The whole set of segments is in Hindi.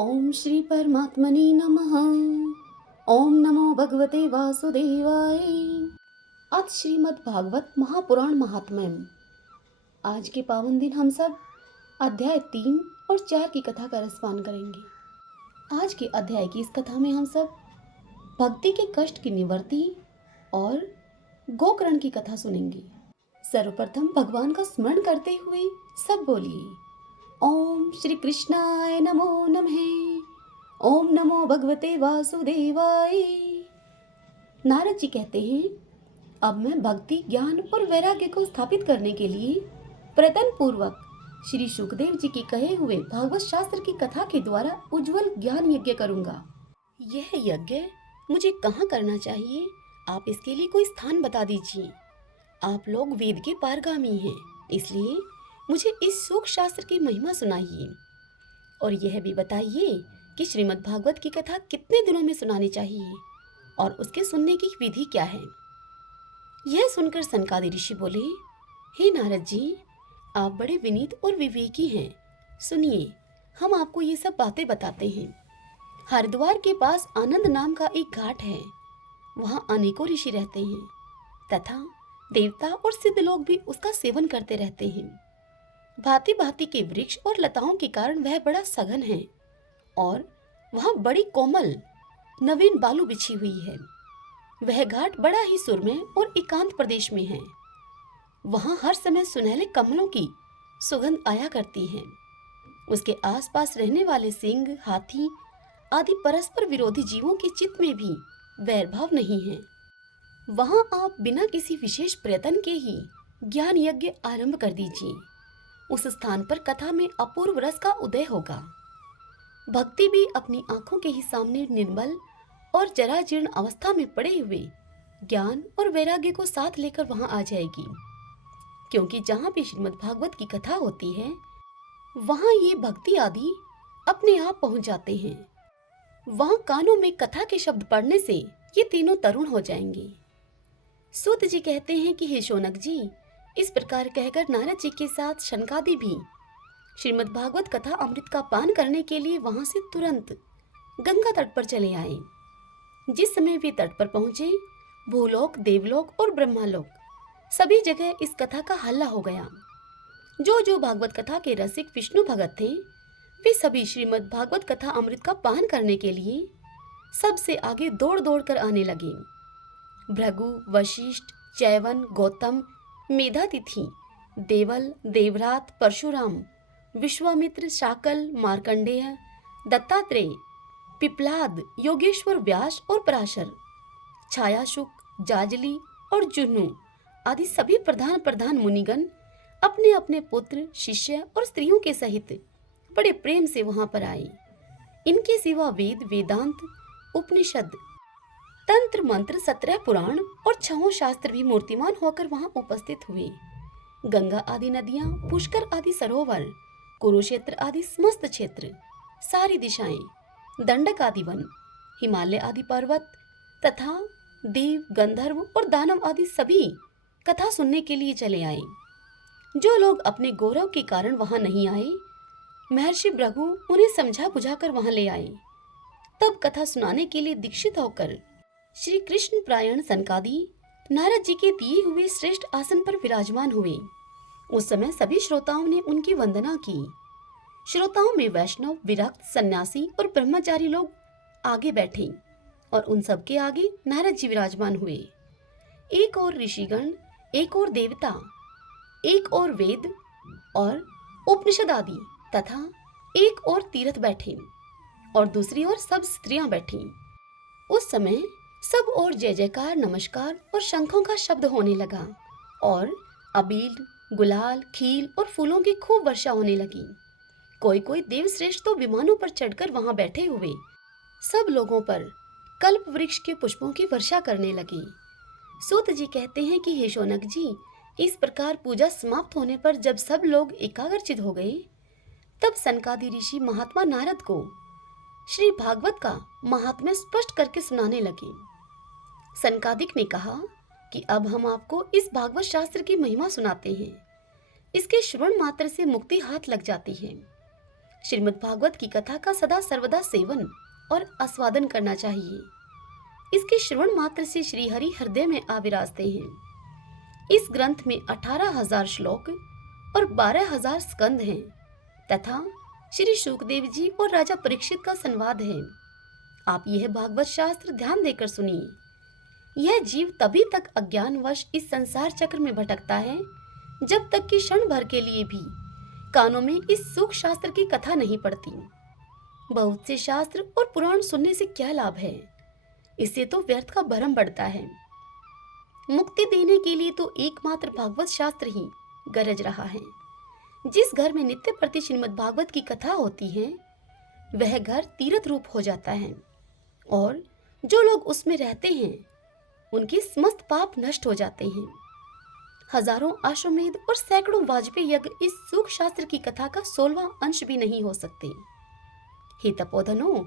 ओम श्री परमात्मने नमः। ओम नमो भगवते वासुदेवाय। आज श्रीमद् भागवत महापुराण महात्म्यम। आज के पावन दिन हम सब अध्याय 3 और 4 की कथा का रसपान करेंगे। आज के अध्याय की इस कथा में हम सब भक्ति के कष्ट की निवृत्ति और गोकर्ण की कथा सुनेंगे। सर्वप्रथम भगवान का स्मरण करते हुए सब बोलिए, ओम श्री कृष्णाय नमो नमः। ओम नमो भगवते वासुदेवाय। नारद जी कहते हैं, अब मैं भक्ति, ज्ञान और वैराग्य को स्थापित करने के लिए प्रयत्न पूर्वक श्री सुखदेव जी के कहे हुए भागवत शास्त्र की कथा के द्वारा उज्जवल ज्ञान यज्ञ करूंगा। यह यज्ञ मुझे कहाँ करना चाहिए? आप इसके लिए कोई स्थान बता दीजिए। आप लोग वेद के पारगामी हैं, इसलिए मुझे इस सूख शास्त्र की महिमा सुनाइए और यह भी बताइए कि श्रीमद् भागवत की कथा कितने दिनों में सुनानी चाहिए और उसके सुनने की विधि क्या है। यह सुनकर सनकादि ऋषि बोले, हे नारद जी, आप बड़े विनीत और विवेकी हैं। सुनिए, हम आपको ये सब बातें बताते हैं। हरिद्वार के पास आनंद नाम का एक घाट है। वहाँ अनेकों ऋषि रहते हैं तथा देवता और सिद्ध लोग भी उसका सेवन करते रहते हैं। भांति भांति के वृक्ष और लताओं के कारण वह बड़ा सघन है और वहाँ बड़ी कोमल नवीन बालू बिछी हुई है। वह घाट बड़ा ही सुरम्य और एकांत प्रदेश में है। वहाँ हर समय सुनहले कमलों की सुगंध आया करती है। उसके आसपास रहने वाले सिंह, हाथी आदि परस्पर विरोधी जीवों के चित्त में भी वैरभाव नहीं है। वहाँ आप बिना किसी विशेष प्रयत्न के ही ज्ञान यज्ञ आरंभ कर दीजिए। उस स्थान पर कथा में अपूर्व रस का उदय होगा। भक्ति भी अपनी आंखों के ही सामने निर्मल और जराजीर्ण अवस्था में पड़े हुए ज्ञान और वैराग्य को साथ लेकर वहां आ जाएगी। क्योंकि जहां भी श्रीमद् भागवत की कथा होती है, वहां ये भक्ति आदि अपने आप पहुंच जाते हैं। वहां कानों में कथा के शब्द पढ़ने से ये तीनों तरुण हो जाएंगे। सूत जी कहते हैं कि हे शौनक जी, इस प्रकार कहकर नारद जी के साथ शनकादि भी श्रीमद् भागवत कथा अमृत का पान करने के लिए वहां से तुरंत गंगा तट पर चले आए। जिस समय वे तट पर पहुंचे, भूलोक, देवलोक और ब्रह्मालोक सभी जगह इस कथा का हल्ला हो गया। जो जो भागवत कथा के रसिक विष्णु भगत थे, वे सभी श्रीमद् भागवत कथा अमृत का पान करने के लिए सबसे आगे दौड़ दौड़ कर आने लगे। भृगु, वशिष्ठ, चैवन, गौतम, मेधातिथि, देवल, देवरात, परशुराम, विश्वामित्र, शाकल, मार्कंडेय, दत्तात्रेय, पिपलाद, योगेश्वर, व्यास और पराशर, छायाशुक, जाजली और जुन्नू आदि सभी प्रधान प्रधान मुनिगण अपने अपने पुत्र, शिष्य और स्त्रियों के सहित बड़े प्रेम से वहां पर आए। इनके सिवा वेद, वेदांत, उपनिषद, तंत्र, मंत्र, 17 पुराण और 6 शास्त्र भी मूर्तिमान होकर वहां उपस्थित हुए। गंगा आदि नदियां, पुष्कर आदि सरोवर, कुरुक्षेत्र आदि समस्त क्षेत्र, सारी दिशाएं, दंडक आदि वन, हिमालय आदि पर्वत तथा देव, गंधर्व और दानव आदि सभी कथा सुनने के लिए चले आए। जो लोग अपने गौरव के कारण वहां नहीं आए, महर्षि भृगु उन्हें समझा बुझाकर वहां ले आए। तब कथा सुनाने के लिए दीक्षित होकर श्री कृष्ण प्रायण सनकादि नारद जी के दिए हुए श्रेष्ठ आसन पर विराजमान हुए। उस समय सभी श्रोताओं ने उनकी वंदना की। श्रोताओं में वैष्णव, विरक्त, सन्यासी और ब्रह्मचारी लोग आगे बैठे और उन सबके आगे नारद जी विराजमान हुए। एक और ऋषिगण, एक और देवता, एक और वेद और उपनिषद आदि तथा एक और तीर्थ बैठे और दूसरी ओर सब स्त्रियां बैठी। उस समय सब और जय जयकार, नमस्कार और शंखों का शब्द होने लगा और अबील, गुलाल, खील और फूलों की खूब वर्षा होने लगी। कोई कोई देवश्रेष्ठ तो विमानों पर चढ़कर वहां बैठे हुए सब लोगों पर कल्प वृक्ष के पुष्पों की वर्षा करने लगी। सूत जी कहते हैं कि हे शौनक जी, इस प्रकार पूजा समाप्त होने पर जब सब लोग एकाग्रचित हो गए, तब सनकादि ऋषि महात्मा नारद को श्री भागवत का महात्म्य स्पष्ट करके सुनाने लगे। सनकादिक ने कहा कि अब हम आपको इस भागवत शास्त्र की महिमा सुनाते हैं। इसके श्रवण मात्र से मुक्ति हाथ लग जाती है। श्रीमद् भागवत की कथा का सदा सर्वदा सेवन और आस्वादन करना चाहिए। इसके श्रवण मात्र से श्री हरि हृदय में आविराजते हैं। इस ग्रंथ में 18,000 श्लोक और 12,000 स्कंद हैं तथा श्री शुकदेव जी और राजा परीक्षित का संवाद है। आप यह भागवत शास्त्र ध्यान देकर सुनिए। यह जीव तभी तक अज्ञानवश इस संसार चक्र में भटकता है जब तक कि क्षण भर के लिए भी कानों में इस सुख शास्त्र की कथा नहीं पड़ती। बहुत से शास्त्र और पुराण सुनने से क्या लाभ है? इससे तो व्यर्थ का भ्रम बढ़ता है। मुक्ति देने के लिए तो एकमात्र भागवत शास्त्र ही गरज रहा है। जिस घर में नित्य प्रति श्रीमद् भागवत की कथा होती है वह घर तीर्थ रूप हो जाता है और जो लोग उसमें रहते हैं उनके समस्त पाप नष्ट हो जाते हैं। हजारों अश्वमेध और सैकड़ों वाजपेयी यज्ञ इस सुख शास्त्र की कथा का 16वां अंश भी नहीं हो सकते। हे तपोधनो,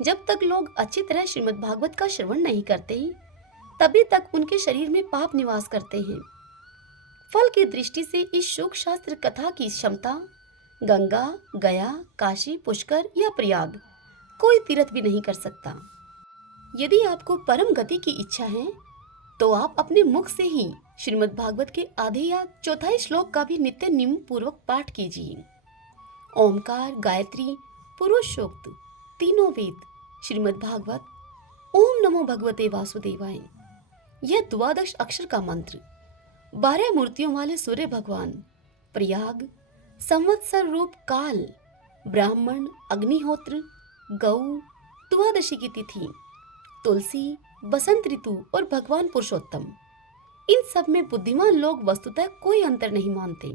जब तक लोग अच्छी तरह श्रीमद् भागवत का श्रवण नहीं करते तभी तक उनके शरीर में पाप निवास करते हैं। फल की दृष्टि से इस शोक शास्त्र कथा की क्षमता गंगा, गया, काशी, पुष्कर या प्रयाग कोई तीर्थ भी नहीं कर सकता। यदि आपको परम गति की इच्छा है तो आप अपने मुख से ही श्रीमद् भागवत के आधे या चौथाई श्लोक का भी नित्य नियम पूर्वक पाठ कीजिए। ओमकार, गायत्री, पुरुषोक्त, तीनों वेद, श्रीमद् भागवत, ओम नमो भगवते वासुदेवाय, यह 12 अक्षर का मंत्र 12 मूर्तियों वाले सूर्य भगवान, प्रयाग, संवत्सर रूप काल, ब्राह्मण, अग्निहोत्र, गौ, 12 की तिथि, तुलसी, बसंत ऋतु और भगवान पुरुषोत्तम, इन सब में बुद्धिमान लोग वस्तुतः कोई अंतर नहीं मानते।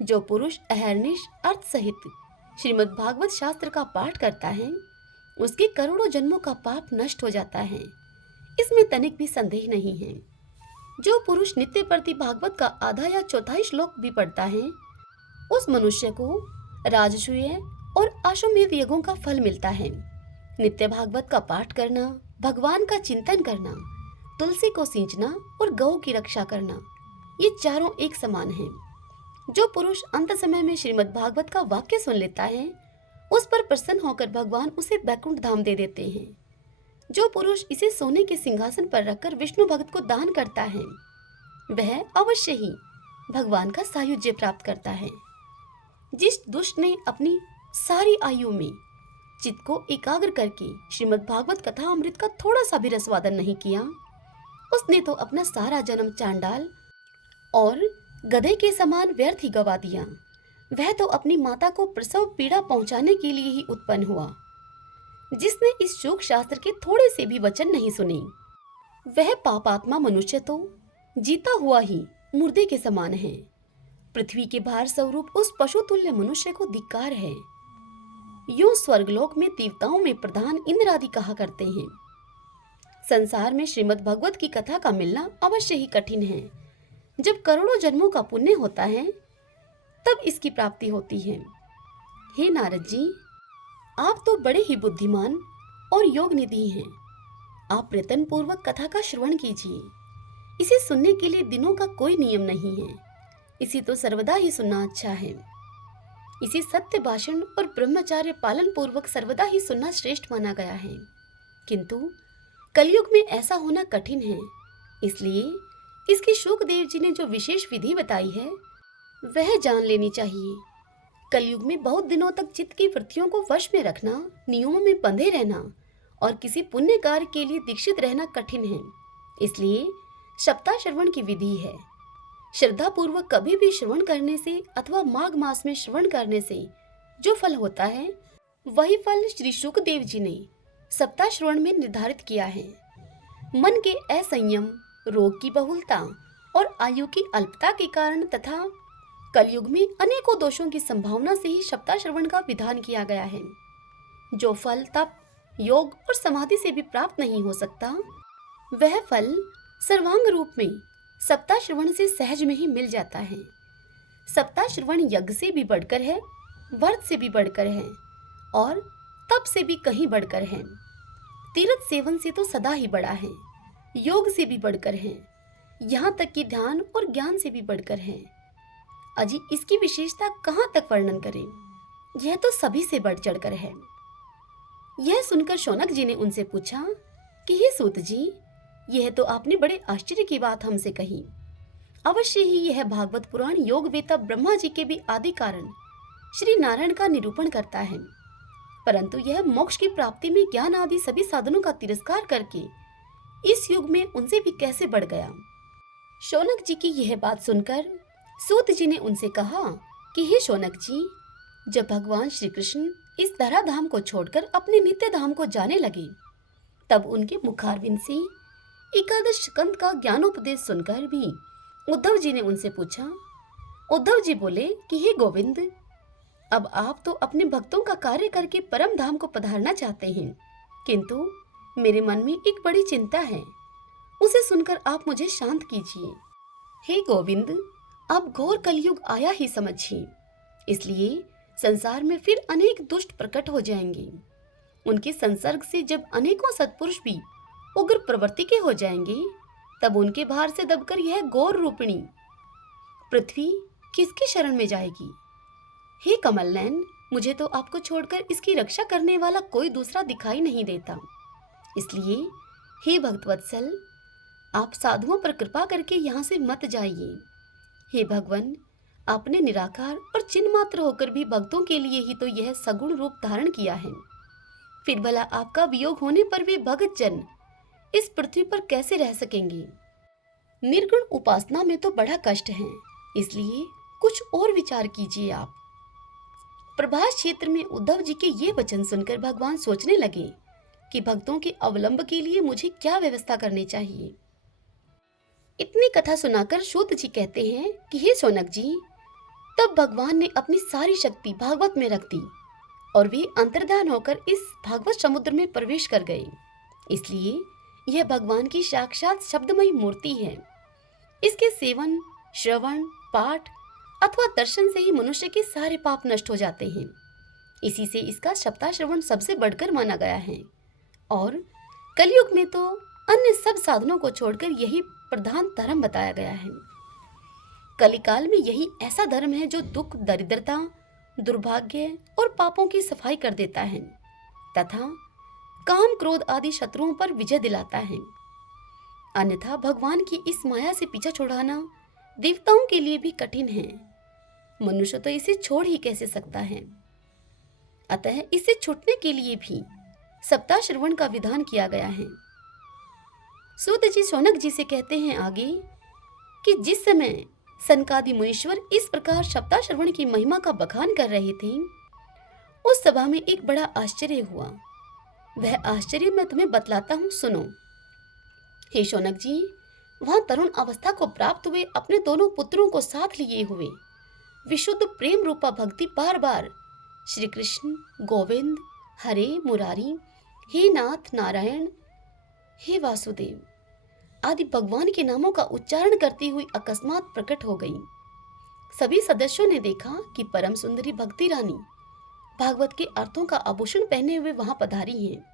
जो पुरुष अहर्निश अर्थ सहित श्रीमद् भागवत शास्त्र का पाठ करता है उसके करोड़ों जन्मों का पाप नष्ट हो जाता है, इसमें तनिक भी संदेह नहीं है। जो पुरुष नित्य प्रति भागवत का आधा या चौथाई श्लोक भी पढ़ता है उस मनुष्य को राजसूय और अश्वमेध यज्ञों का फल मिलता है। नित्य भागवत का पाठ करना, भगवान का चिंतन करना, तुलसी को सींचना और गौ की रक्षा करना, ये चारों एक समान हैं। जो पुरुष अंत समय में श्रीमद् भागवत का वाक्य सुन लेता है उस पर प्रसन्न होकर भगवान उसे बैकुंठ धाम दे देते हैं। जो पुरुष इसे सोने के सिंहासन पर रखकर विष्णु भक्त को दान करता है वह अवश्य ही भगवान का सायुज्य प्राप्त करता है। जिस दुष्ट ने अपनी सारी आयु में चित्त को एकाग्र करके श्रीमद् भागवत कथा अमृत का थोड़ा सा भी रसवादन नहीं किया उसने तो अपना सारा जन्म चांडाल और गधे के समान व्यर्थ ही गवा दिया। वह तो अपनी माता को प्रसव पीड़ा पहुंचाने के लिए ही उत्पन्न हुआ। जिसने इस शोक शास्त्र के थोड़े से भी वचन नहीं सुने वह पापात्मा मनुष्य तो जीता हुआ ही मुर्दे के समान है। पृथ्वी के भार स्वरूप उस पशु तुल्य मनुष्य को धिक्कार है। यूं स्वर्गलोक में देवताओं में प्रधान इंद्र आदि कहा करते हैं। संसार में श्रीमद् भगवत की कथा का मिलना अवश्य ही कठिन है। जब करोड़ों जन्मों का पुण्य होता है तब इसकी प्राप्ति होती है। हे नारद जी, आप तो बड़े ही बुद्धिमान और योग निधि हैं। आप प्रयत्न पूर्वक कथा का श्रवण कीजिए। इसे सुनने के लिए दिनों का कोई नियम नहीं है। इसे तो सर्वदा ही सुनना अच्छा है। इसे सत्य भाषण और ब्रह्मचार्य पालन पूर्वक सर्वदा ही सुनना श्रेष्ठ माना गया है। किंतु कलयुग में ऐसा होना कठिन है। इसलिए इसकी शुकदेव जी ने जो विशेष विधि बताई है वह जान लेनी चाहिए। कलयुग में बहुत दिनों तक चित्त की वृत्तियों को वश में रखना, नियमों में बंधे रहना और किसी पुण्य कार्य के लिए दीक्षित रहना कठिन है। इसलिए सप्ताह श्रवण की विधि है। श्रद्धा पूर्वक कभी भी श्रवण करने से अथवा माघ मास में श्रवण करने से जो फल होता है वही फल श्री शुकदेव जी ने सप्ताह श्रवण में निर्धारित किया है। मन के असंयम, रोग की बहुलता और आयु की अल्पता के कारण तथा कलयुग में अनेकों दोषों की संभावना से ही सप्ताह श्रवण का विधान किया गया है। जो फल तप, योग और समाधि से भी प्राप्त नहीं हो सकता वह फल सर्वांग रूप में सप्ताह श्रवण से सहज में ही मिल जाता है। सप्ताह श्रवण यज्ञ से भी बढ़कर है, व्रत से भी बढ़कर है और तप से भी कहीं बढ़कर है। तीर्थ सेवन से तो सदा ही बड़ा है, योग से भी बढ़कर है, यहाँ तक कि ध्यान और ज्ञान से भी बढ़कर है। अजी इसकी विशेषता कहाँ तक वर्णन करें। यह तो सभी से बढ़ चढ़कर है। यह सुनकर शौनक जी ने उनसे पूछा कि हे सूत जी, यह तो आपने बड़े आश्चर्य की बात हमसे कही। अवश्य ही यह भागवत पुराण योग वेता ब्रह्मा जी के भी आदि कारण श्री नारायण का निरूपण करता है, परंतु यह मोक्ष की प्राप्ति में ज्ञान आदि सभी साधनों का तिरस्कार करके इस युग में उनसे भी कैसे बढ़ गया। शौनक जी की यह बात सुनकर सूत जी ने उनसे कहा कि हे शौनक जी, जब भगवान श्री कृष्ण इस धराधाम को छोड़कर अपने नित्य धाम को जाने लगे, तब उनके मुखारविंद से एकादश स्कंद का ज्ञानोपदेश सुनकर भी उद्धव जी ने उनसे पूछा। उद्धव जी बोले कि हे गोविंद, अब आप तो अपने भक्तों का कार्य करके परम धाम को पधारना चाहते हैं, किंतु मेरे मन में एक बड़ी चिंता है, उसे सुनकर आप मुझे शांत कीजिए। हे गोविंद, अब घोर कलयुग आया ही समझिए, इसलिए संसार में फिर अनेक दुष्ट प्रकट हो जाएंगे। उनके संसर्ग से जब अनेकों सत्पुरुष भी उग्र प्रवृत्ति के हो जाएंगे, तब उनके भार से दबकर यह घोर रूपिणी पृथ्वी किसकी शरण में जाएगी। हे कमल नयन, मुझे तो आपको छोड़कर इसकी रक्षा करने वाला कोई दूसरा दिखाई नहीं देता, इसलिए हे भक्तवत्सल, आप साधुओं पर कृपा करके यहाँ से मत जाइए। हे भगवान, आपने निराकार और चिन्ह मात्र होकर भी भक्तों के लिए ही तो यह सगुण रूप धारण किया है, फिर भला आपका वियोग होने पर भी भगत जन इस पृथ्वी पर कैसे रह सकेंगे। निर्गुण उपासना में तो बड़ा कष्ट है, इसलिए कुछ और विचार कीजिए आप। प्रभास क्षेत्र में उद्धव जी के ये वचन सुनकर भगवान सोचने लगे कि भक्तों के अवलंब के लिए मुझे क्या व्यवस्था करनी चाहिए। इतनी कथा सुनाकर सूत जी कहते हैं कि हे शौनक जी, तब भगवान ने अपनी सारी शक्ति भागवत में रख दी और वे अंतर्धान होकर इस भागवत समुद्र में प्रवेश कर गए। इसलिए यह भगवान की साक्षात शब्दमयी मूर्ति है। इसके सेवन, श्रवण, पाठ अथवा दर्शन से ही मनुष्य के सारे पाप नष्ट हो जाते हैं। इसी से इसका सप्ताह श्रवण सबसे बढ़कर माना गया है और कलयुग में तो अन्य सब साधनों को छोड़कर यही प्रधान धर्म बताया गया है। कलिकाल में यही ऐसा धर्म है जो दुख, दरिद्रता, दुर्भाग्य और पापों की सफाई कर देता है तथा काम, क्रोध आदि शत्रुओं पर विजय दिलाता है। अन्यथा भगवान की इस माया से पीछा छुड़ाना देवताओं के लिए भी कठिन है। मनुष्य तो इसे छोड़ ही कैसे सकता है। अतः इसे छूटने के लिए भी सप्ताह श्रवण का विधान किया गया है। सूत जी शौनक जी से कहते हैं आगे कि जिस समय सनकादि मुनीश्वर इस प्रकार सप्ताह श्रवण की महिमा का बखान कर रहे थे, उस सभा में एक बड़ा आश्चर्य हुआ। वह आश्चर्य मैं तुम्हें बतलाता हूँ, सुनो। हे शौनक जी, वहां तरुण अवस्था को प्राप्त हुए अपने दोनों पुत्रों को साथ लिए हुए विशुद्ध प्रेम रूपा भक्ति बार बार श्री कृष्ण, गोविंद, हरे मुरारी, हे नाथ नारायण, हे वासुदेव आदि भगवान के नामों का उच्चारण करती हुई अकस्मात प्रकट हो गई। सभी सदस्यों ने देखा कि परम सुंदरी भक्ति रानी भागवत के अर्थों का आभूषण पहने हुए वहां पधारी हैं।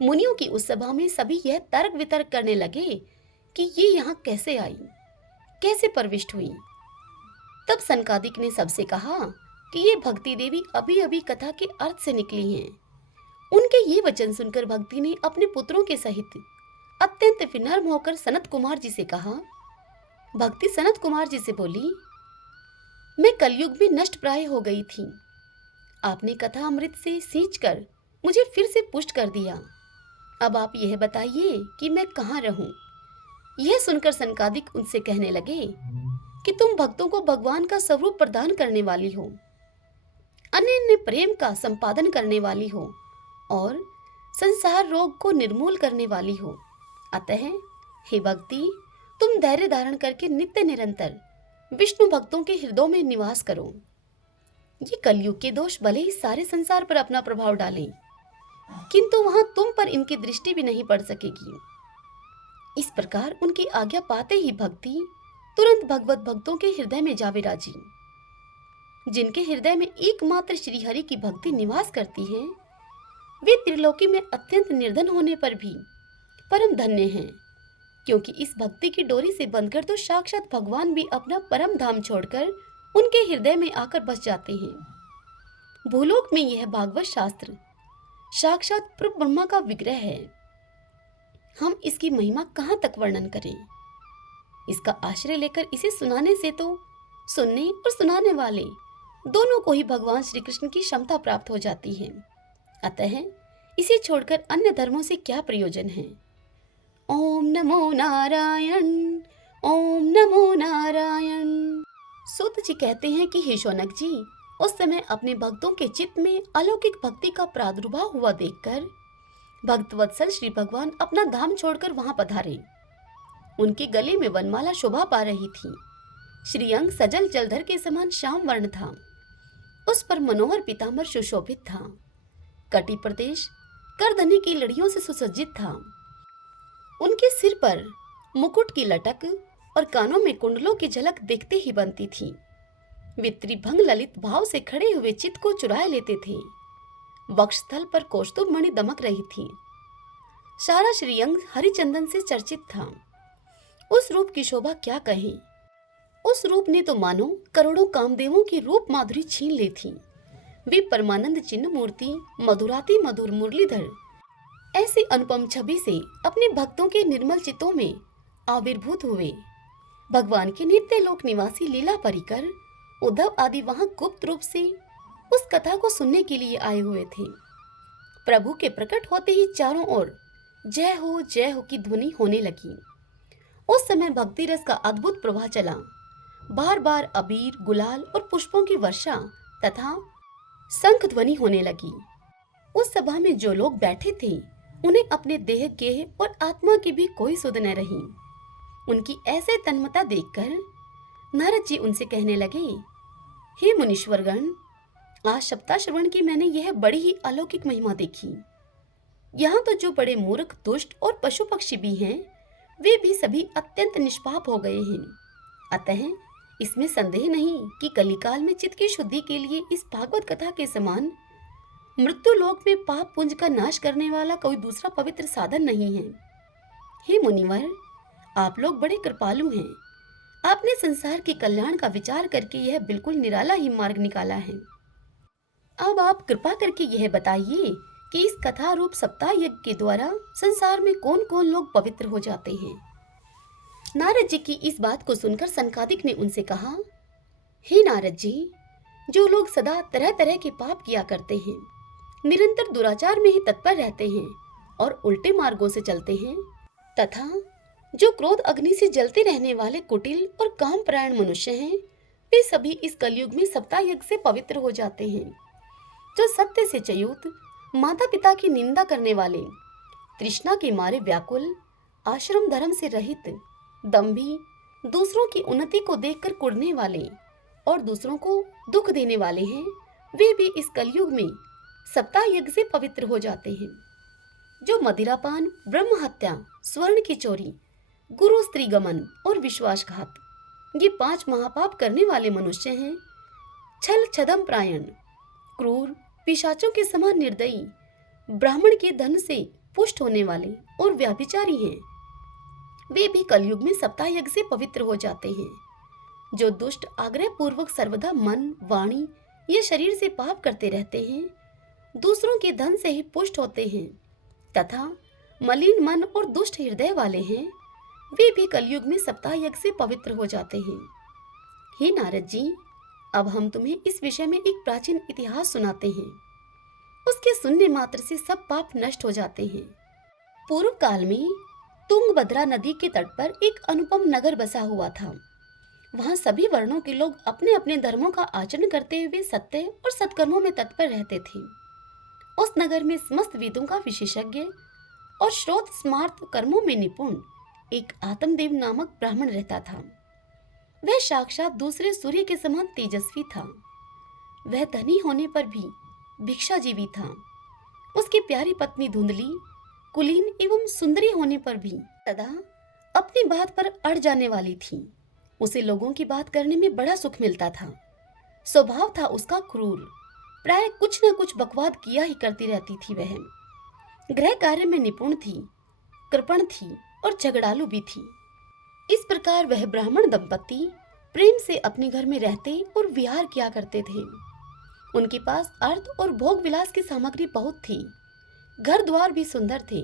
मुनियों की उस सभा में सभी यह तर्क वितर्क करने लगे कि ये यहाँ कैसे आई, कैसे प्रविष्ट हुई। तब सनकादिक ने सबसे कहा कि ये भक्ति देवी अभी अभी कथा के अर्थ से निकली हैं। उनके ये वचन सुनकर भक्ति ने अपने पुत्रों के सहित अत्यंत विनम्र होकर सनत कुमार जी से कहा। भक्ति सनत कुमार जी से बोली, मैं कलयुग में नष्ट प्राय हो गई थी। आपने कथा अमृत से सींचकर मुझे फिर से पुष्ट कर दिया। अब आप यह बताइए कि मैं कहाँ रहूं। यह सुनकर सनकादिक उनसे कहने लगे कि तुम भक्तों को भगवान का स्वरूप प्रदान करने वाली हो, अनन्य प्रेम का संपादन करने वाली हो और संसार रोग को निर्मूल करने वाली हो। अतः हे भक्ति, तुम धैर्य धारण करके नित्य निरंतर विष्णु भक्तों के हृदयों में निवास करो। ये कलयुग के दोष भले ही सारे संसार पर अपना प्रभाव डालें, किंतु वहां तुम पर इनकी दृष्टि भी नहीं पड़ सकेगी। इस प्रकार उनकी आज्ञा पाते ही भक्ति तुरंत भगवत भक्तों के हृदय में जा विराजी। जिनके हृदय में एकमात्र श्रीहरि की भक्ति निवास करती है, वे त्रिलोकी में अत्यंत निर्धन होने पर भी परम धन्य हैं, क्योंकि इस भक्ति की डोरी से बंधकर तो साक्षात भगवान भी अपना परम धाम छोड़कर उनके हृदय में आकर बस जाते हैं। भूलोक में यह भागवत शास्त्र साक्षात प्रभु ब्रह्मा का विग्रह है। हम इसकी महिमा कहाँ तक वर्णन करें। इसका आश्रय लेकर इसे सुनाने से तो सुनने और सुनाने वाले दोनों को ही भगवान श्री कृष्ण की क्षमता प्राप्त हो जाती है। अतः इसे छोड़कर अन्य धर्मों से क्या प्रयोजन है। ओम नमो नारायण, ओम नमो नारायण। सूत जी कहते हैं कि हे शौनक जी, उस समय अपने भक्तों के चित्त में अलौकिक भक्ति का प्रादुर्भाव हुआ देखकर भक्त वत्सल श्री भगवान अपना धाम छोड़कर वहां पधारे। उनके गले में वनमाला शोभा पा रही थी। श्रीअंग सजल जलधर के समान श्याम वर्ण था। उस पर मनोहर पीतांबर सुशोभित था। कटी प्रदेश करधनी की लड़ियों से सुसज्जित था। उनके सिर पर मुकुट की लटक और कानों में कुंडलों की झलक देखते ही बनती थी। वे त्रिभंग ललित भाव से खड़े हुए चित्त को चुराए लेते थे। वक्षस्थल पर कौस्तुभ मणि दमक रही थी। सारा श्रीअंग हरिचंदन से चर्चित था। उस रूप की शोभा क्या कहें। उस रूप ने तो मानो करोड़ों कामदेवों की रूप माधुरी छीन ली थी। वे परमानंद चिन्ह मूर्ति, मधुराती मधुर मुरलीधर ऐसी अनुपम छवि से अपने भक्तों के निर्मल चित्तों में आविर्भूत हुए। भगवान के नित्य लोक निवासी लीला परिकर उद्धव आदि वहां गुप्त रूप से उस कथा को सुनने के लिए आए हुए थे। प्रभु के प्रकट होते ही चारों ओर जय हो की ध्वनि होने लगी। उस समय भक्ति रस का अद्भुत प्रवाह चला। बार बार अबीर, गुलाल और पुष्पों की वर्षा तथा शंख ध्वनि होने लगी। उस सभा में जो लोग बैठे थे उन्हें अपने देह, गेह और आत्मा की भी कोई सुध न रही। उनकी ऐसे तन्मयता देखकर नारद जी उनसे कहने लगे, हे मुनीश्वरगण, आज सप्ताह श्रवण की मैंने यह बड़ी ही अलौकिक महिमा देखी। यहाँ तो जो बड़े मूर्ख, दुष्ट और पशु पक्षी भी हैं, वे भी सभी अत्यंत निष्पाप हो गए हैं। अतः इसमें संदेह नहीं कि कलिकाल में चित्त की शुद्धि के लिए इस भागवत कथा के समान मृत्यु लोक में पाप पुंज का नाश करने वाला कोई दूसरा पवित्र साधन नहीं है। हे मुनिवर, आप लोग बड़े कृपालु हैं। आपने संसार के कल्याण का विचार करके यह बिल्कुल निराला ही मार्ग निकाला है। अब आप कृपा करके यह बताइए कि इस कथा रूप सप्ताह यज्ञ के द्वारा संसार में कौन कौन लोग पवित्र हो जाते हैं। नारद जी की इस बात को सुनकर सनकादिक ने उनसे कहा, हे नारद जी, जो लोग सदा तरह तरह के पाप किया करते हैं, निरंतर दुराचार में ही तत्पर रहते हैं और उल्टे मार्गों से चलते हैं, तथा जो क्रोध अग्नि से जलते रहने वाले कुटिल और कामपरायण मनुष्य हैं, वे सभी इस कलयुग में सप्ताह यज्ञ से पवित्र हो जाते हैं। जो सत्य से च्युत, माता पिता की निंदा करने वाले, तृष्णा के मारे व्याकुल, आश्रम धर्म से रहित, दंभी, दूसरों की उन्नति को देखकर कुढ़ने वाले और दूसरों को दुख देने वाले हैं, वे भी इस कलयुग में सप्ताह यज्ञ से पवित्र हो जाते हैं। जो मदिरापान, ब्रह्म हत्या, स्वर्ण की चोरी, गुरु स्त्री गमन और विश्वासघात, ये 5 महापाप करने वाले मनुष्य हैं, छल छदम प्रायण, क्रूर, पिशाचों के समान निर्दयी, ब्राह्मण के धन से पुष्ट होने वाले और व्याभिचारी हैं, वे भी कलयुग में सप्ताह यज्ञ से पवित्र हो जाते हैं। जो दुष्ट आग्रह पूर्वक सर्वदा मन, वाणी या शरीर से पाप करते रहते हैं, दूसरों के धन से ही पुष्ट होते हैं तथा मलिन मन और दुष्ट हृदय वाले हैं, वे भी कलयुग में सप्ताह यज्ञ से पवित्र हो जाते हैं। हे नारद जी, अब हम तुम्हें इस विषय में एक प्राचीन इतिहास सुनाते हैं। उसके सुनने मात्र से सब पाप नष्ट हो जाते हैं। पूर्व काल में तुंगभद्रा नदी के तट पर एक अनुपम नगर बसा हुआ था। वहां सभी वर्णों के लोग अपने अपने धर्मों का आचरण करते हुए सत्य और सत्कर्मों में तत्पर रहते थे। उस नगर में समस्त वेदों का विशेषज्ञ और श्रोत स्मार्त कर्मों में निपुण एक आत्मदेव नामक ब्राह्मण रहता था। वह साक्षात दूसरे सूर्य के समान तेजस्वी था। वह धनी होने पर भी भिक्षाजीवी था। उसकी प्यारी पत्नी धुंधली, कुलीन एवं सुंदरी होने पर भी सदा अपनी बात पर अड़ जाने वाली थी। उसे लोगों की बात करने में बड़ा सुख मिलता था। स्वभाव था उसका क्रूर, प्राय कुछ न कुछ बकवाद किया ही करती रहती थी। वह गृह कार्य में निपुण थी, कृपण थी और झगड़ालू भी थी। इस प्रकार वह ब्राह्मण दंपत्ति प्रेम से अपने घर में रहते और विहार किया करते थे। उनके पास अर्थ और भोग विलास की सामग्री बहुत थी, घर द्वार भी सुंदर थे,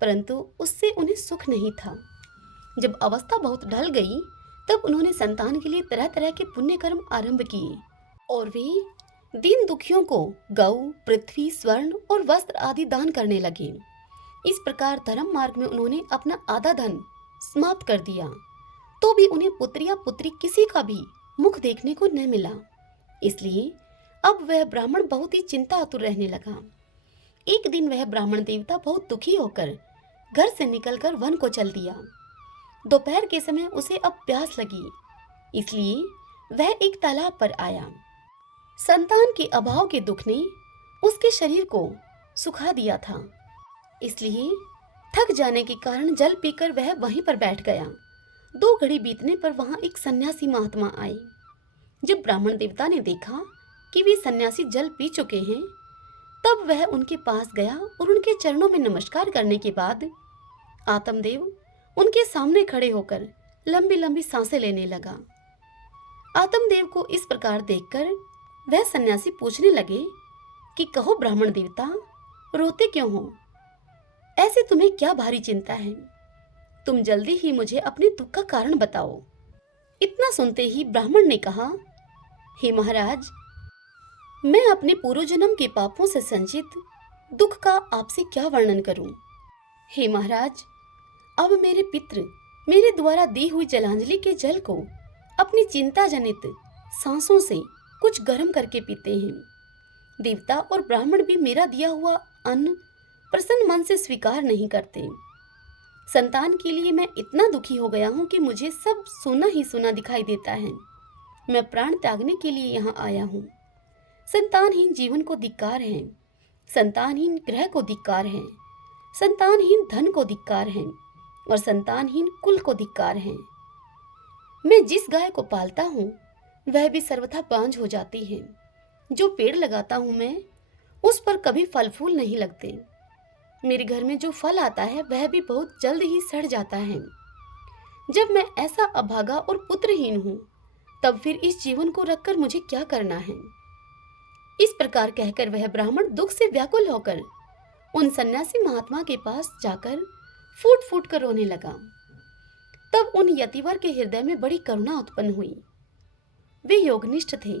परंतु उससे उन्हें सुख नहीं था। जब अवस्था बहुत ढल गई तब उन्होंने संतान के लिए तरह तरह के पुण्य कर्म आरंभ किए और वे दीन दुखियों को गौ, पृथ्वी, स्वर्ण और वस्त्र आदि दान करने लगे। इस प्रकार धर्म मार्ग में उन्होंने अपना आधा धन समाप्त कर दिया, तो भी उन्हें पुत्र या पुत्री किसी का भी मुख देखने को न मिला। इसलिए अब वह ब्राह्मण बहुत ही चिंतातुर रहने लगा। एक दिन वह ब्राह्मण देवता बहुत दुखी होकर घर से निकलकर वन को चल दिया। दोपहर के समय उसे अब प्यास लगी, इसलिए वह एक तालाब पर आया। संतान के अभाव के दुख ने उसके शरीर को सुखा दिया था, इसलिए थक जाने के कारण जल पीकर वह वहीं पर बैठ गया। 2 घड़ी बीतने पर वहां एक सन्यासी महात्मा आए। जब ब्राह्मण देवता ने देखा कि वे सन्यासी जल पी चुके हैं, तब वह उनके पास गया और उनके चरणों में नमस्कार करने के बाद आत्मदेव उनके सामने खड़े होकर लंबी लंबी सांसें लेने लगा। आत्मदेव को इस प्रकार देखकर वह सन्यासी पूछने लगे कि कहो ब्राह्मण देवता, रोते क्यों हो? ऐसे तुम्हें क्या भारी चिंता है? तुम जल्दी ही मुझे अपने दुख का कारण बताओ। इतना सुनते ही ब्राह्मण ने कहा, हे महाराज, मैं अपने पूर्व जन्म के पापों से संचित दुख का आपसे क्या वर्णन करूं? हे महाराज, अब मेरे पितृ मेरे द्वारा दी हुई जलांजलि के जल को अपनी चिंता जनित सांसों से कुछ गर्म करके पीते हैं। देवता और ब्राह्मण भी मेरा दिया हुआ अन्न प्रसन्न मन से स्वीकार नहीं करते। संतान के लिए मैं इतना दुखी हो गया हूँ कि मुझे सब सोना ही सोना दिखाई देता है। मैं प्राण त्यागने के लिए यहाँ आया हूँ। संतानहीन जीवन को धिक्कार है, संतानहीन ग्रह को धिक्कार है, संतानहीन धन को धिक्कार है और संतानहीन कुल को धिक्कार है। मैं जिस गाय को पालता हूँ वह भी सर्वथा बांझ हो जाती है। जो पेड़ लगाता हूँ मैं, उस पर कभी फल फूल नहीं लगते। मेरे घर में जो फल आता है वह भी बहुत जल्द ही सड़ जाता है। जब मैं ऐसा अभागा और पुत्रहीन हूँ, तब फिर इस जीवन को रखकर मुझे क्या करना है? इस प्रकार कहकर वह ब्राह्मण दुख से व्याकुल होकर उन सन्यासी महात्मा के पास जाकर फूट फूट कर रोने लगा। तब उन यतिवर के हृदय में बड़ी करुणा उत्पन्न हुई। वे योगनिष्ठ थे।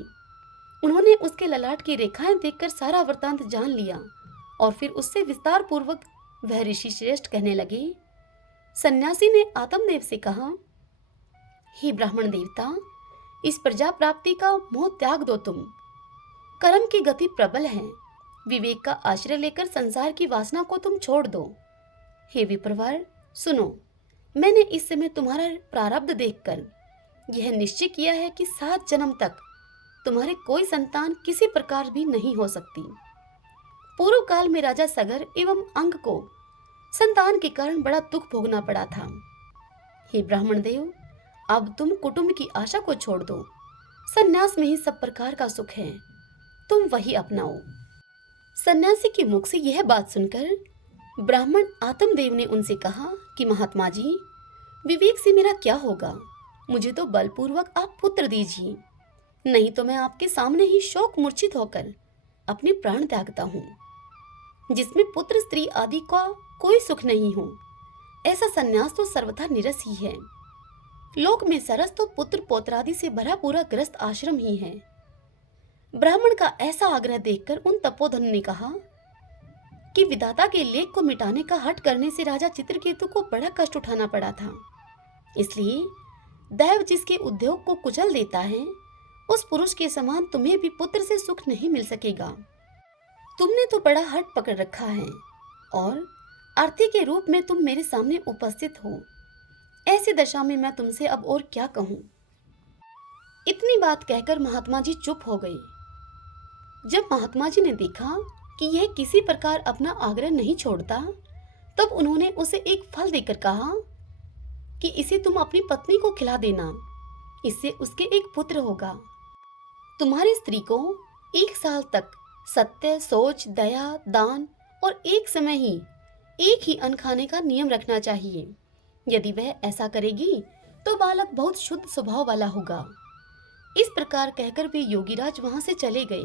उन्होंने उसके ललाट की रेखाएं देखकर सारा वृत्तांत जान लिया और फिर उससे विस्तार पूर्वक वह ऋषि श्रेष्ठ कहने लगे। सन्यासी ने आत्मदेव से कहा, हे ब्राह्मण देवता, इस प्रजा प्राप्ति का मोह त्याग दो तुम। कर्म की गति प्रबल है। विवेक का आश्रय लेकर संसार की वासना को तुम छोड़ दो। हे विप्रवर, सुनो, मैंने इस समय तुम्हारा प्रारब्ध देखकर यह निश्चय किया है कि 7 जन्म तक तुम्हारे कोई संतान किसी प्रकार भी नहीं हो सकती। पूर्व काल में राजा सगर एवं अंग को संतान के कारण बड़ा दुख भोगना पड़ा था। हे ब्राह्मण देव, अब तुम कुटुंब की आशा को छोड़ दो। सन्यास में ही सब प्रकार का सुख है, तुम वही अपनाओ। सन्यासी के मुख से यह बात सुनकर ब्राह्मण आत्मदेव ने उनसे कहा कि महात्मा जी, विवेक से मेरा क्या होगा? मुझे तो बलपूर्वक आप पुत्र दीजिए, नहीं तो मैं आपके सामने ही शोक मूर्छित होकर अपने प्राण त्यागता हूँ। जिसमें पुत्र स्त्री आदि का कोई सुख नहीं हो, ऐसा सन्यास तो सर्वथा निरस ही है। लोक में सरस तो पुत्र पौत्रादि से भरा पूरा ग्रस्त आश्रम ही है। ब्राह्मण का ऐसा आग्रह देखकर उन तपोधन ने कहा कि विधाता के लेख को मिटाने का हठ करने से राजा चित्रकेतु को बड़ा कष्ट उठाना पड़ा था। इसलिए दैव जिसके उद्योग को कुचल देता है, उस पुरुष के समान तुम्हें भी पुत्र से सुख नहीं मिल सकेगा। तुमने तो बड़ा हठ पकड़ रखा है और अर्थी के रूप में तुम मेरे सामने उपस्थित हो। ऐसी दशा में मैं तुमसे अब और क्या कहूं? इतनी बात कहकर महात्मा जी चुप हो गए। जब महात्मा जी ने देखा कि यह किसी प्रकार अपना आग्रह नहीं छोड़ता, तब उन्होंने उसे एक फल देकर कहा कि इसे तुम अपनी पत्नी को खिला देना, इससे उसके एक पुत्र होगा। तुम्हारी स्त्री को 1 साल तक सत्य, सोच, दया, दान और एक समय ही एक ही अन्न खाने का नियम रखना चाहिए। यदि वह ऐसा करेगी तो बालक बहुत शुद्ध स्वभाव वाला होगा। इस प्रकार कहकर वे योगीराज वहां से चले गए।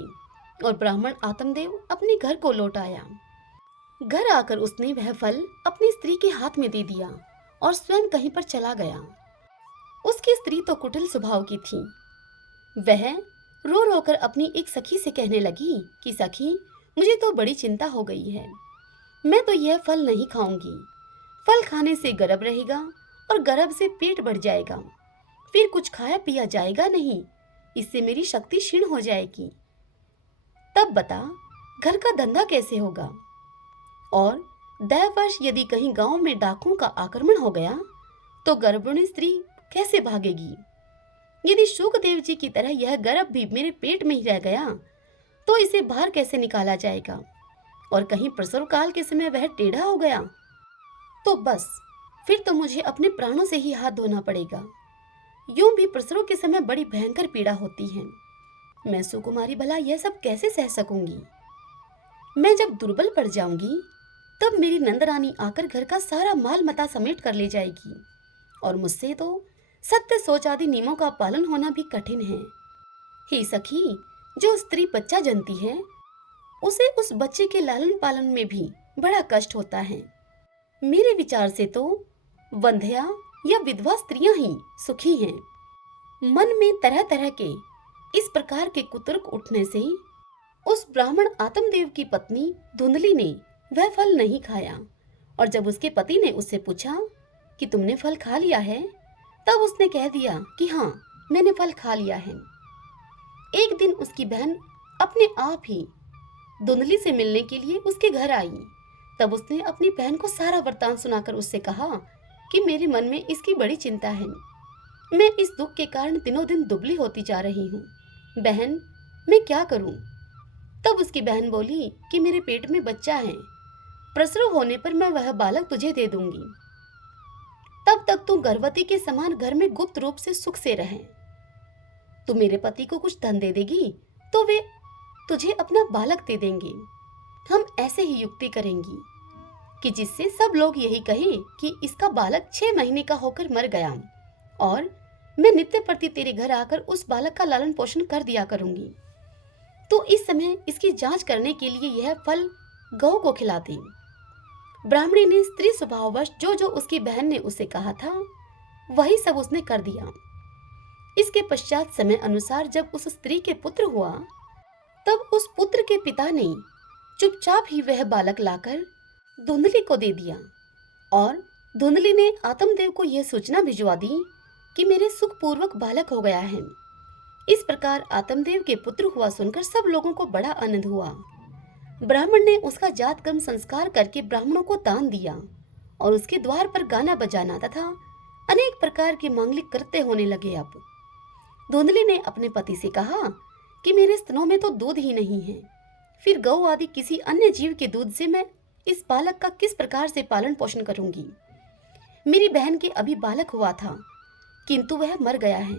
और ब्राह्मण आत्मदेव अपने घर को लौट आया। घर आकर उसने वह फल अपनी स्त्री के हाथ में दे दिया और स्वयं कहीं पर चला गया। उसकी स्त्री तो कुटिल स्वभाव की थी। वह रो रो कर अपनी एक सखी से कहने लगी कि सखी, मुझे तो बड़ी चिंता हो गई है। मैं तो यह फल नहीं खाऊंगी। फल खाने से गर्भ रहेगा और गर्भ से पेट बढ़ जाएगा, फिर कुछ खाया पिया जाएगा नहीं। इससे मेरी शक्ति क्षीण हो जाएगी। तब बता, घर का धंधा कैसे होगा? और दैववश यदि कहीं गांव में डाकुओं का आक्रमण हो गया तो गर्भिणी स्त्री कैसे भागेगी? यदि शुकदेव जी की तरह यह गर्भ भी मेरे पेट में ही रह गया तो इसे बाहर कैसे निकाला जाएगा? और कहीं प्रसव काल के समय वह टेढ़ा हो गया तो बस, फिर तो मुझे अपने प्राणों से ही हाथ धोना पड़ेगा। यूं भी प्रसव के समय बड़ी भयंकर पीड़ा होती है। मैं सुकुमारी भला यह सब कैसे सह सकूंगी? मैं जब दुर्बल पड़ जाऊंगी तब मेरी नंदरानी आकर घर का सारा माल मता समेट कर ले जाएगी और मुझसे तो सत्य सोच आदि नियमों का पालन होना भी कठिन है। हे सखी, जो स्त्री बच्चा जनती है उसे उस बच्चे के लालन पालन में भी बड़ा कष्ट होता है। मेरे विचार से तो वंध्या या विधवा स्त्रियां ही सुखी हैं। मन में तरह तरह के इस प्रकार के कुतर्क उठने से उस ब्राह्मण आत्मदेव की पत्नी धुंधली ने वह फल नहीं खाया और जब उसके पति ने उससे पूछा कि तुमने फल खा लिया है, तब उसने कह दिया कि हाँ, मैंने फल खा लिया है। एक दिन उसकी बहन अपने आप ही धुंधली से मिलने के लिए उसके घर आई। तब उसने अपनी बहन को सारा वृत्तांत सुनाकर उससे कहा कि मेरे मन में इसकी बड़ी चिंता है। मैं इस दुख के कारण दिनों दिन दुबली होती जा रही हूँ। बहन, मैं क्या करूं? तब उसकी बहन बोली कि मेरे पेट में बच्चा है, प्रसव होने पर मैं वह बालक तुझे दे दूंगी। तब तक तू गर्भवती के समान घर में गुप्त रूप से सुख से रहे। तू मेरे पति को कुछ धन दे देगी तो वे तुझे अपना बालक दे देंगे। हम ऐसे ही युक्ति करेंगी कि जिससे सब लोग यही कहें कि इसका बालक 6 महीने का होकर मर गया और मैं नित्य प्रति तेरे घर आकर उस बालक का लालन पोषण कर दिया करूंगी। तो इस समय इसकी जांच करने के लिए यह फल गौ को खिला दे। ब्राह्मणी ने स्त्री स्वभाववश जो जो उसकी बहन ने उसे कहा था वही सब उसने कर दिया। इसके पश्चात समय अनुसार जब उस स्त्री के पुत्र हुआ तब उस पुत्र के पिता ने चुपचाप ही वह बालक लाकर धुंधली को दे दिया और धुंधली ने आत्मदेव को यह सूचना भिजवा दी कि मेरे सुखपूर्वक बालक हो गया है। इस प्रकार आत्मदेव के पुत्र हुआ सुनकर सब लोगों को बड़ा आनंद हुआ। ब्राह्मण ने उसका जात कर्म संस्कार करके ब्राह्मणों को दान दिया और उसके द्वार पर गाना बजाना तथा अनेक प्रकार के मांगलिक कृत्य होने लगे। अब धुंधली ने अपने पति से कहा कि मेरे स्तनों में तो दूध ही नहीं है, फिर गौ आदि किसी अन्य जीव के दूध से मैं इस बालक का किस प्रकार से पालन पोषण करूंगी? मेरी बहन के अभी बालक हुआ था किंतु वह मर गया है।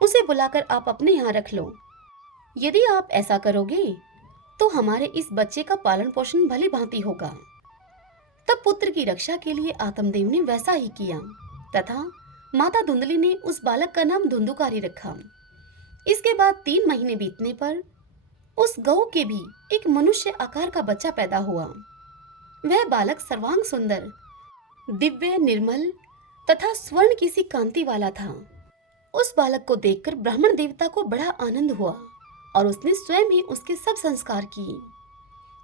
उसे बुलाकर आप अपने यहाँ रख लो। यदि आप ऐसा करोगे तो हमारे इस बच्चे का पालन पोषण भली भांति होगा। तब पुत्र की रक्षा के लिए आत्मदेव ने वैसा ही किया तथा माता धुंधली ने उस बालक का नाम धुंधुकारी रखा। इसके बाद 3 महीने बीतने पर उस गौ के भी एक मनुष्य आकार का बच्चा पैदा हुआ। वह बालक सर्वांग सुंदर, दिव्य, निर्मल तथा स्वर्ण की सी कांति वाला था। उस बालक को देखकर ब्राह्मण देवता को बड़ा आनंद हुआ और उसने स्वयं ही उसके सब संस्कार किए।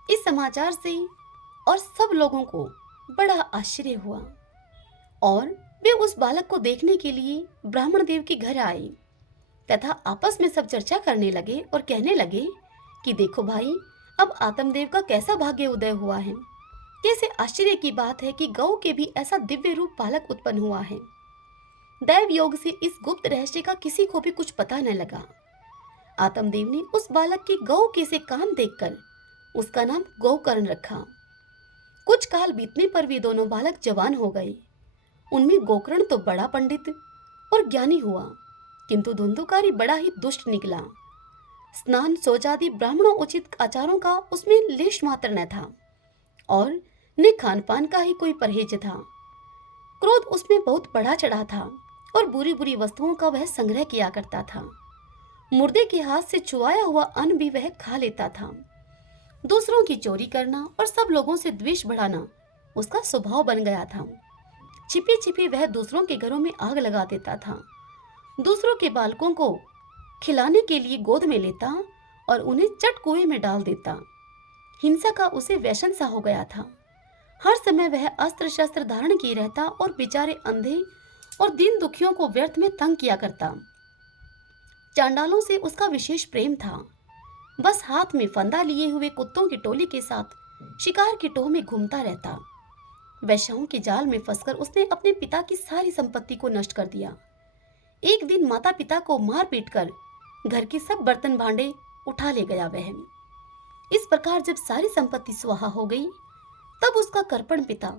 इस समाचार से और सब लोगों को बड़ा आश्चर्य हुआ और वे उस बालक को देखने के लिए ब्राह्मण देव के घर आए तथा आपस में सब चर्चा करने लगे और कहने लगे कि देखो भाई, अब आत्मदेव का कैसा भाग्य उदय हुआ है। कैसे आश्चर्य की बात है कि गौ के भी ऐसा दिव्य रूप बालक उत्पन्न हुआ है। दैव योग से इस गुप्त रहस्य का किसी को भी कुछ पता न लगा। आत्मदेव ने उस बालक के गौ के से काम देखकर उसका नाम गौकर्ण रखा। कुछ काल बीतने पर वे दोनों बालक जवान हो गए। उनमें गोकर्ण तो बड़ा पंडित और ज्ञानी हुआ किंतु धुंधुकारी बड़ा ही दुष्ट निकला। स्नान शौच आदि ब्राह्मणों उचित आचारों का उसमें लेश मात्र न था और न खान पान का ही कोई परहेज था। क्रोध उसमें बहुत बढ़ा चढ़ा था और बुरी बुरी वस्तुओं का वह संग्रह किया करता था। मुर्दे के हाथ से चुआया हुआ अन्न भी वह खा लेता था। दूसरों की चोरी करना और सब लोगों से द्वेष बढ़ाना उसका स्वभाव बन गया था। छिपी छिपी वह दूसरों के घरों में आग लगा देता था, दूसरों के बालकों को खिलाने के लिए गोद में लेता और उन्हें चट कुएं में डाल देता। हिंसा का उसे व्यसन सा हो गया था। हर समय वह अस्त्र शस्त्र धारण किए रहता और बेचारे अंधे और दीन दुखियों को व्यर्थ में तंग किया करता। चांडालों से उसका विशेष प्रेम था। बस हाथ में फंदा लिए हुए कुत्तों की टोली के साथ शिकार की टोह में घूमता रहता। वैश्याओं के जाल में फंसकर उसने अपने पिता की सारी संपत्ति को नष्ट कर दिया। एक दिन माता पिता को मार पीट कर घर के सब बर्तन भांडे उठा ले गया वह। इस प्रकार जब सारी संपत्ति स्वाहा हो गई, तब उसका करपण पिता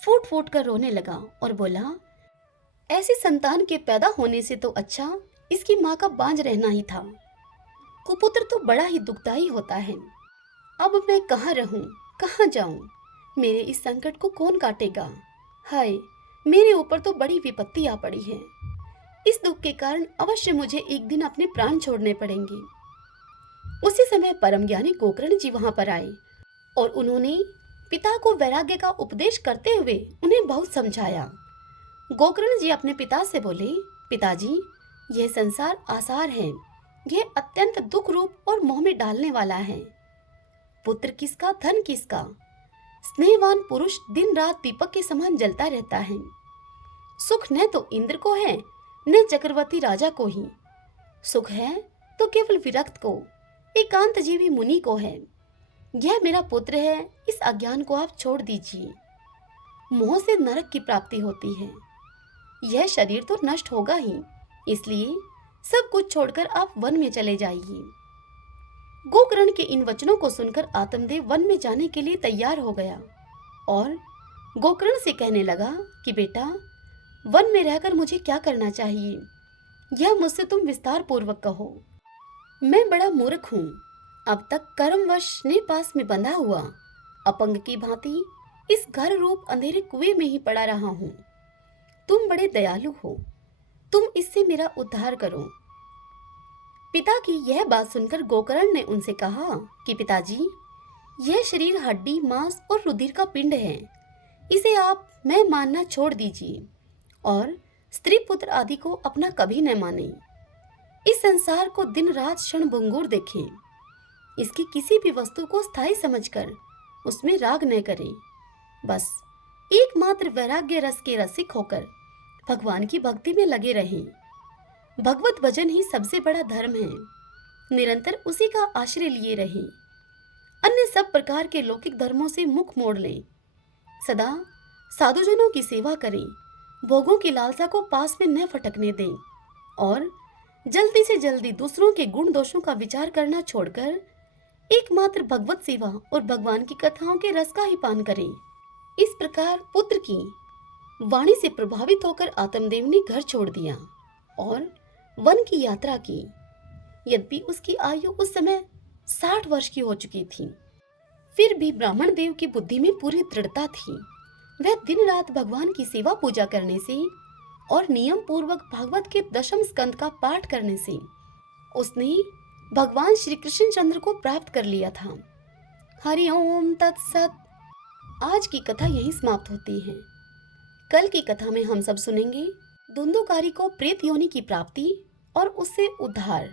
फूट फूट कर रोने लगा और बोला, ऐसी संतान के पैदा होने से तो अच्छा इसकी माँ का बांझ रहना ही था। कुपुत्र तो बड़ा ही दुखदाई होता है। अब मैं कहाँ रहूं, कहाँ जाऊं? मेरे इस संकट को कौन काटेगा? हाय, मेरे ऊपर तो बड़ी विपत्ति आ पड़ी है। इस दुख के कारण अवश्य मुझे एक दिन अपने प्राण छोड़ने पड़ेंगे। उसी समय परम ज्ञानी गोकर्ण जी वहां पर आए और उन्होंने पिता को वैराग्य का उपदेश करते हुए उन्हें बहुत समझाया। गोकर्ण जी अपने पिता से बोले, पिताजी, यह संसार आसार है, यह अत्यंत दुख रूप और मोह में डालने वाला है। पुत्र किसका, धन किसका? स्नेहवान पुरुष दिन रात दीपक के समान जलता रहता है। सुख न तो इंद्र को है न चक्रवर्ती राजा को ही। सुख है तो केवल विरक्त को, एकांत जीवी मुनि को है। यह मेरा पुत्र है, इस अज्ञान को आप छोड़ दीजिए। मोह से नरक की प्राप्ति होती है। यह शरीर तो नष्ट होगा ही, इसलिए सब कुछ छोड़कर आप वन में चले जाइए। गोकर्ण के इन वचनों को सुनकर आत्मदेव वन में जाने के लिए तैयार हो गया और गोकर्ण से कहने लगा कि बेटा, वन में रहकर मुझे क्या करना चाहिए, यह मुझसे तुम विस्तार पूर्वक कहो। मैं बड़ा मूर्ख हूँ। अब तक कर्मवश ने पास में बंधा हुआ अपंग की भांति इस घर रूप अंधेरे कुएं में ही पड़ा रहा हूँ। तुम बड़े दयालु हो, तुम इससे मेरा उद्धार करो। पिता की यह बात सुनकर गोकर्ण ने उनसे कहा कि पिताजी, यह शरीर हड्डी, मांस और रुधिर का पिंड है। इसे आप मैं मानना छोड़ दीजिए और स्त्री पुत्र आदि को अपना कभी न माने। इस संसार को दिन रात क्षण भंगुर देखें। इसकी किसी भी वस्तु को स्थायी समझकर उसमें राग न करें। बस एकमात्र वैराग्य रस के रसिक होकर भगवान की भक्ति में लगे रहें। भगवत भजन ही सबसे बड़ा धर्म है। निरंतर उसी का आश्रय लिए रहें। अन्य सब प्रकार के लौकिक धर्मों से मुख मोड़ लें। सदा साधुजनों की सेवा करें। भोगों की लालसा को पास में न फटकने दें और जल्दी से जल्दी दूसरों के गुण दोषों का विचार करना छोड़कर एकमात्र भगवत सेवा और भगवान की कथाओं के रस का ही पान करें। इस प्रकार पुत्र की वाणी से प्रभावित होकर आत्मदेव ने घर छोड़ दिया और वन की यात्रा की। यद्यपि उसकी आयु उस समय 60 वर्ष की हो चुकी थी, फिर भी ब्राह्मण देव की बुद्धि में पूरी दृढ़ता थी। वह दिन रात भगवान की सेवा पूजा करने से और नियम पूर्वक भागवत के 10वें स्कंद का पाठ करने से उसने भगवान श्री कृष्ण चंद्र को प्राप्त कर लिया था। हरि ओम तत्सत। आज की कथा यहीं समाप्त होती है। कल की कथा में हम सब सुनेंगे धुंधुकारी को प्रेत योनि की प्राप्ति और उससे उद्धार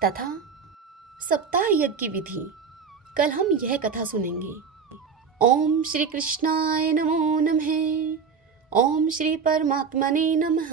तथा सप्ताह यज्ञ की विधि। कल हम यह कथा सुनेंगे। ओम श्री कृष्णाय नमो नमः। ओम श्री परमात्मने नमः।